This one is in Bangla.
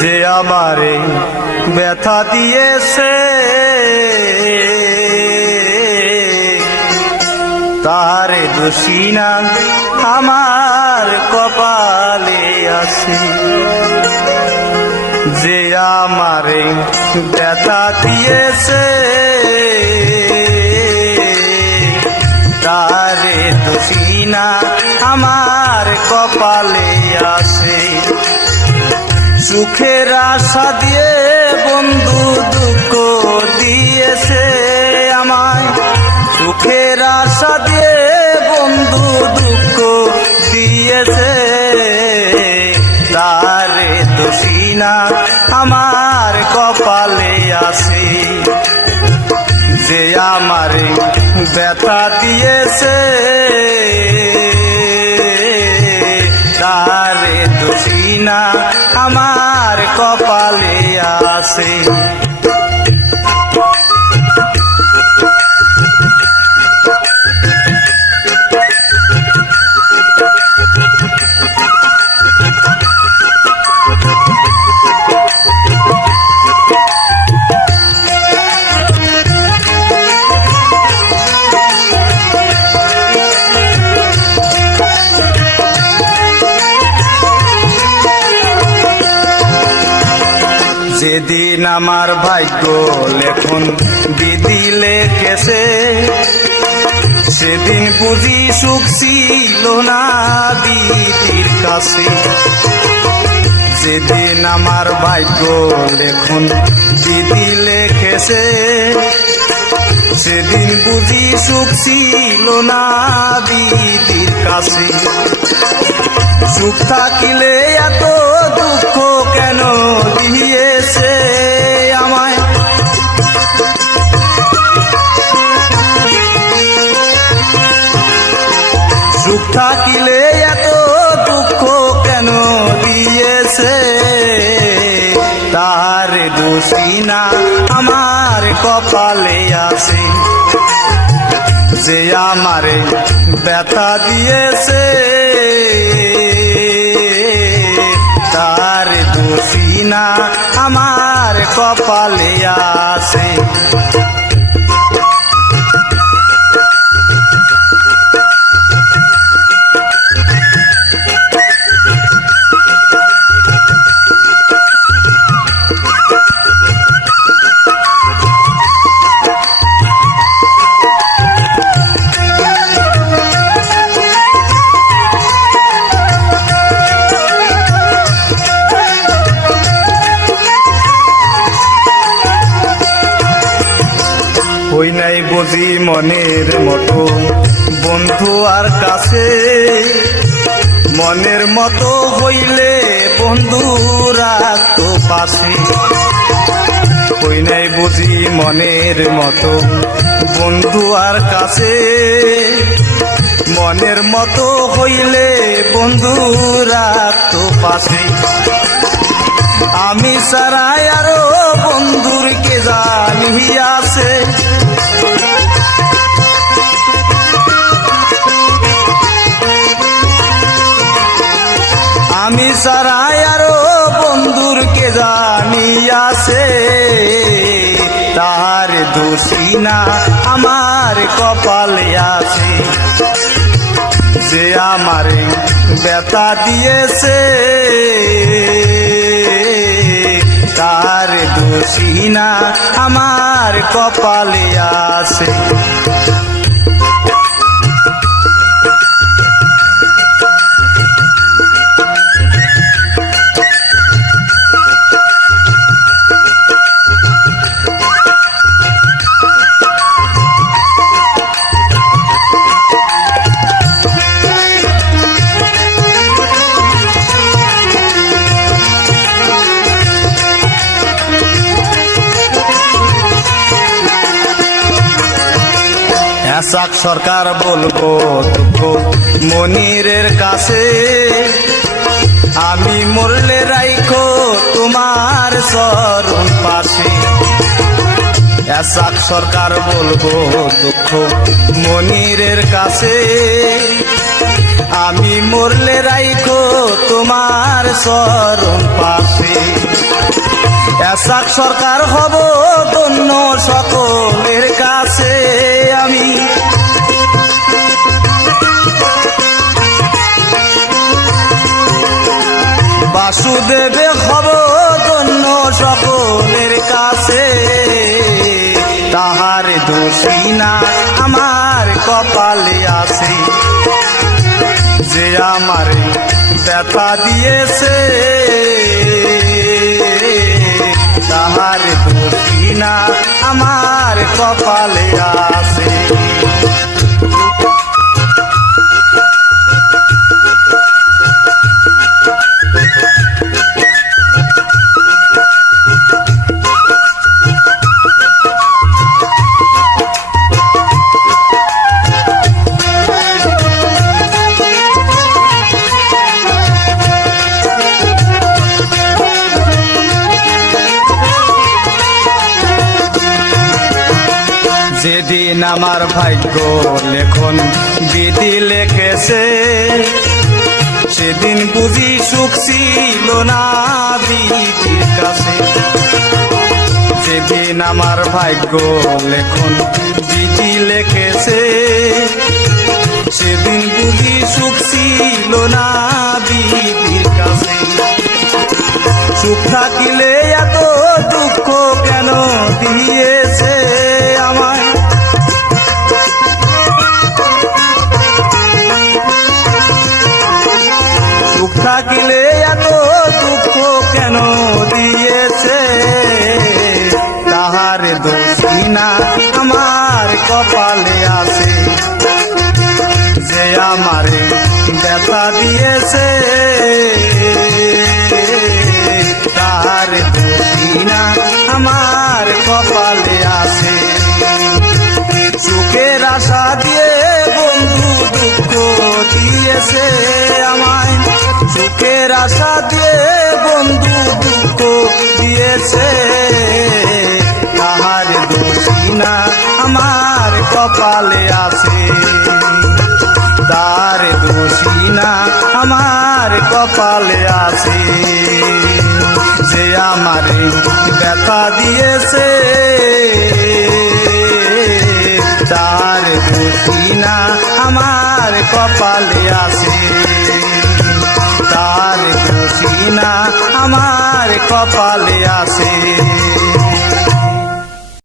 যে আমারে ব্যথা দিয়েছে তারে দোষী না আমার কপালে আছে। যে আমারে ব্যথা দিয়েছে তারে দোষী না আমার কপালে আছে। সুখের আশা দিয়ে বন্ধু দুঃখ দিয়েছে আমায়, সুখের আশা দিয়ে বন্ধু দুঃখ দিয়েছে তারে দোষী না আমার কপালে আছে। যে আমারে ব্যথা দিয়েছে তারে দোষী না আমার কপালে আছে। যেদিন আমার ভাগ্য লেখন বিধি লেখেছে সেদিন বুঝি সুখ ছিল না বিধির কাছে। যেদিন আমার ভাগ্য লেখন বিধি লেখেছে সেদিন বুঝি সুখ ছিল না বিধির কাছে। সুখ থাকিলে এত দুঃখ কেন দিয়েছে আমায়, সুখ থাকিলে এত দুঃখ কেন দিয়েছে তার দোষী না আমার কপালে আছে। যে আমারে ব্যথা দিয়েছে তার দোষী না আমার কপালে আছে। হই নাই বুঝি মনের মতো বন্ধু আর কাছে, মনের মতো হইলে বন্ধু রাখতো পাশে। হই নাই বুঝি মনের মতো বন্ধু আর কাছে, মনের মতো হইলে বন্ধু রাখতো পাশে। আমি সারাই আরো বন্ধুর কে জানি আছে, আমি সারাই আরো বন্ধুর কে জানি আছে তার দোষী না আমার কপালে আছে। যে আমারে ব্যথা দিয়েছে তার দোষী না আমার কপালে আছে। এসাক সরকার বলবো দুঃখ মনিরের কাছে, আমি মরলে রাইখো তোমার চরণ পাশে। এসাক সরকার বলবো দুঃখ রেখো মনিরের কাছে, আমি মরলে রাইখো তোমার চরণ পাশে। এসাক সরকার হব ধন্য সকলের কাছে আমি, বাসুদেবে হব ধন্য সকলের কাছে। তাহার দোষী না আমার কপালে আছে, যে আমার ব্যথা দিয়েছে। তাহার দোষী না আমার কপালে আছে। যেদিন আমার ভাগ্য লেখন বিধি লেখেছে, সেদিন বুঝি সুখ ছিল না বিধির কাছে। যেদিন আমার ভাগ্য লেখন বিধি লেখেছে, সেদিন বুঝি সুখ ছিল না বিধির কাছে। সুখ থাকিলে এত দুঃখ কেন দিয়েছে আমায়, সুখ থাকিলে এত দুঃখ কেন দিয়েছে। তাহার দোষী না আমার কপালে আছে, যে আমারে ব্যথা দিয়েছে। তাহার দোষী না আমার কপালে আছে। সুখের আশা দিয়ে বন্ধু দুঃখ দিয়েছে আমায়, সুখের আশা দিয়ে বন্ধু দুঃখ দিয়েছে। তাহার দোষী না আমার কপালে আছে, তার দোষী না আমার কপালে আছে। যে আমারে ব্যথা দিয়েছে, তার দোষী না আমার কপালে আছে, তার দোষী না আমার কপালে আছে।